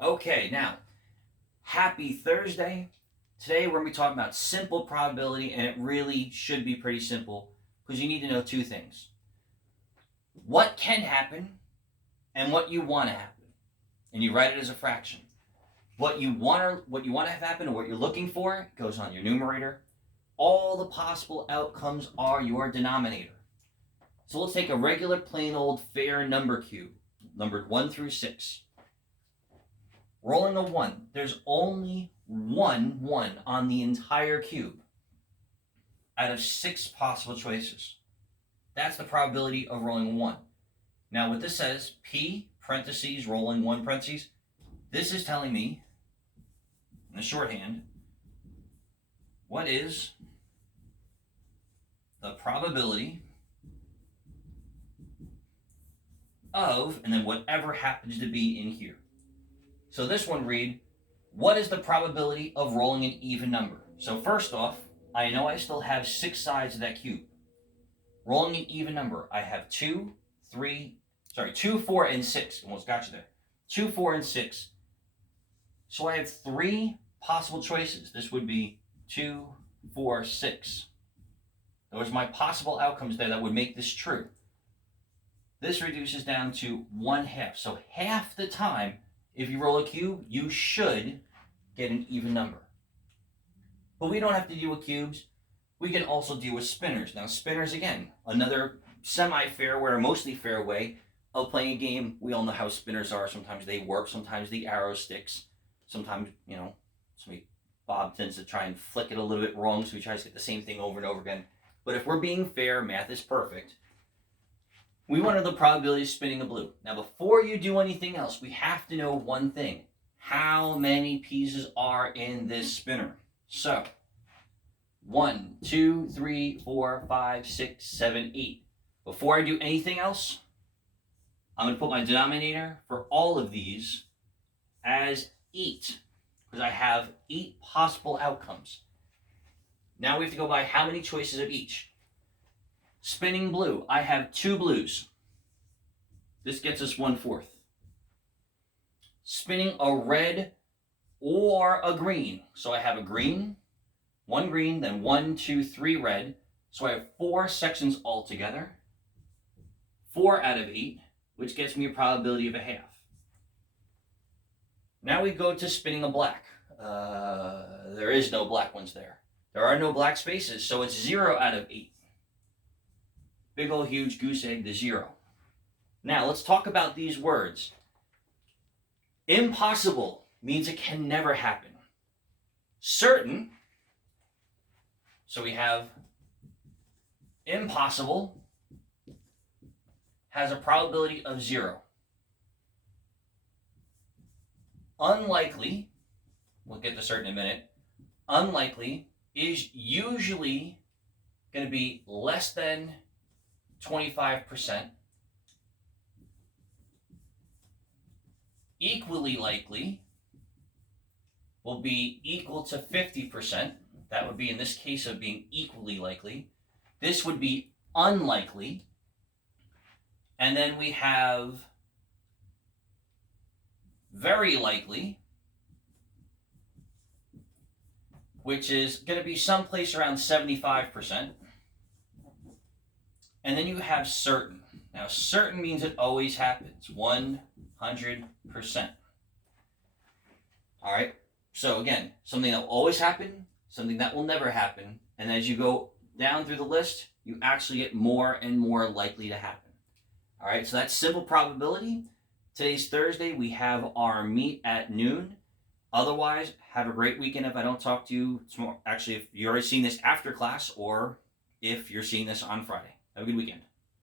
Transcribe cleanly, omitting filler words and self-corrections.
Okay, now, happy Thursday. Today we're going to be talking about simple probability, and it really should be pretty simple because you need to know two things. What can happen and what you want to happen. And you write it as a fraction. What you want to have happen or what you're looking for goes on your numerator. All the possible outcomes are your denominator. So let's take a regular plain old fair number cube, numbered 1 through 6. Rolling a 1, there's only one 1 on the entire cube out of 6 possible choices. That's the probability of rolling a 1. Now what this says, P parentheses rolling 1 parentheses, this is telling me, in the shorthand, what is the probability of, and then whatever happens to be in here. So this one read, what is the probability of rolling an even number? So first off, I know I still have 6 sides of that cube. Rolling an even number, I have 2, 4, and 6. Almost got you there. 2, 4, and 6. So I have 3 possible choices. This would be 2, 4, 6. Those are my possible outcomes there that would make this true. This reduces down to 1/2. So half the time, if you roll a cube, you should get an even number. But we don't have to deal with cubes. We can also deal with spinners. Now, spinners, again, another semi-fair or mostly fair way of playing a game. We all know how spinners are. Sometimes they work. Sometimes the arrow sticks. Sometimes, Bob tends to try and flick it a little bit wrong, so he tries to get the same thing over and over again. But if we're being fair, math is perfect. We want to know the probability of spinning a blue. Now, before you do anything else, we have to know one thing. How many pieces are in this spinner? So, 1, 2, 3, 4, 5, 6, 7, 8. Before I do anything else, I'm going to put my denominator for all of these as 8, because I have 8 possible outcomes. Now we have to go by how many choices of each. Spinning blue, I have 2 blues. This gets us 1/4. Spinning a red or a green. So I have a green, 1 green, then 1, 2, 3 red. So I have 4 sections altogether. 4 out of 8, which gets me a probability of 1/2. Now we go to spinning a black. There is no black ones there. There are no black spaces, so it's 0 out of 8. Big old huge goose egg to 0. Now let's talk about these words. Impossible means it can never happen. Certain, so we have impossible has a probability of 0. Unlikely, we'll get to certain in a minute, unlikely is usually going to be less than 25%. Equally likely will be equal to 50%. That would be in this case of being equally likely. This would be unlikely. And then we have very likely, which is going to be someplace around 75%. And then you have certain. Now, certain means it always happens, 100%. All right, so again, something that will always happen, something that will never happen, and as you go down through the list, you actually get more and more likely to happen. All right, so that's simple probability. Today's Thursday. We have our meet at noon. Otherwise, have a great weekend if I don't talk to you tomorrow. Actually, if you're already seeing this after class or if you're seeing this on Friday. Have a good weekend.